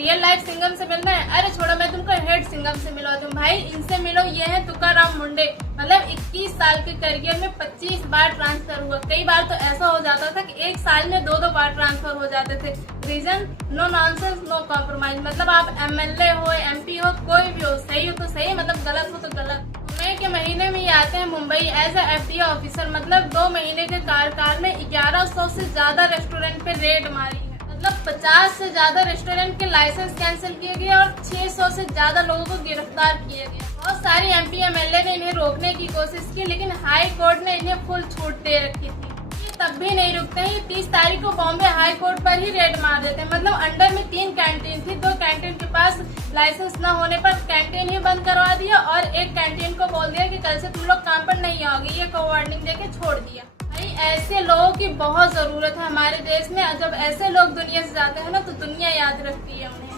Real life Singham से मिलना है, अरे छोड़ो मैं तुमको हेड सिंघम से मिलवाती हूँ। भाई इनसे मिलो, ये है तुकाराम मुंडे। मतलब 21 साल के करियर में 25 बार ट्रांसफर हुआ। कई बार तो ऐसा हो जाता था कि एक साल में 2-2 बार ट्रांसफर हो जाते थे। Reason no nonsense no compromise. मतलब आप एमएलए हो, एमपी हो, कोई भी हो, सही हो तो सही, मतलब गलत हो तो गलत। मई के महीने में ये आते हैं Mumbai as a FDA officer. मतलब 2 महीने के कार्यकाल में 1100 से ज्यादा रेस्टोरेंट पे रेड मारी है। मतलब 50 से ज्यादा रेस्टोरेंट के लाइसेंस कैंसिल किए गए और 600 से ज्यादा लोगों को गिरफ्तार किए गए। बहुत सारी एमपी एमएलए ने इन्हें रोकने की कोशिश की, लेकिन हाई कोर्ट ने इन्हें फुल छूट दे रखी थी। ये तब भी नहीं रुकते हैं। 30 तारीख को बॉम्बे हाई कोर्ट पर ही रेड मार देते हैं। मतलब अंडर में 3 कैंटीन थी, 2 कैंटीन के पास लाइसेंस न होने पर कैंटीन ही बंद करवा दिया और एक कैंटीन को बोल दिया कि कल से तुम लोग काम पर नहीं आओगे, ये को वार्निंग देके छोड़ दिया। भाई ऐसे लोगों की बहुत जरूरत है हमारे देश में। जब ऐसे लोग दुनिया से जाते हैं ना तो दुनिया याद रखती है उन्हें।